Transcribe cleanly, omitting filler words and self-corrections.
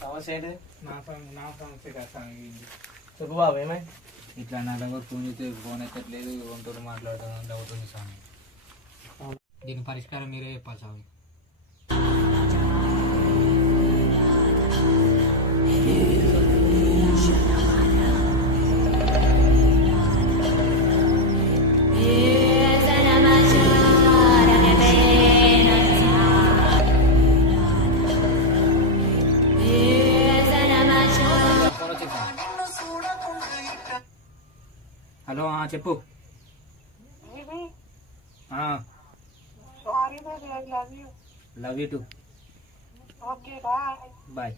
సమస్య ఏంటి? నా సమస్య కాదు స్వామి. చెప్పు బాబు ఏమై ఇట్లా నా దగ్గర ఫోన్ చేస్తే ఫోన్ ఎత్తట్లేదు, ఒంటూరు మాట్లాడుతుంది డౌట్ ఉంది స్వామి. దీని పరిష్కారం మీరే చెప్పాలి స్వామి. ఫోన్ వచ్చింది స్వామి. హలో చెప్పు. Sorry, baby, I love you. Love you too. Okay, bye. Bye.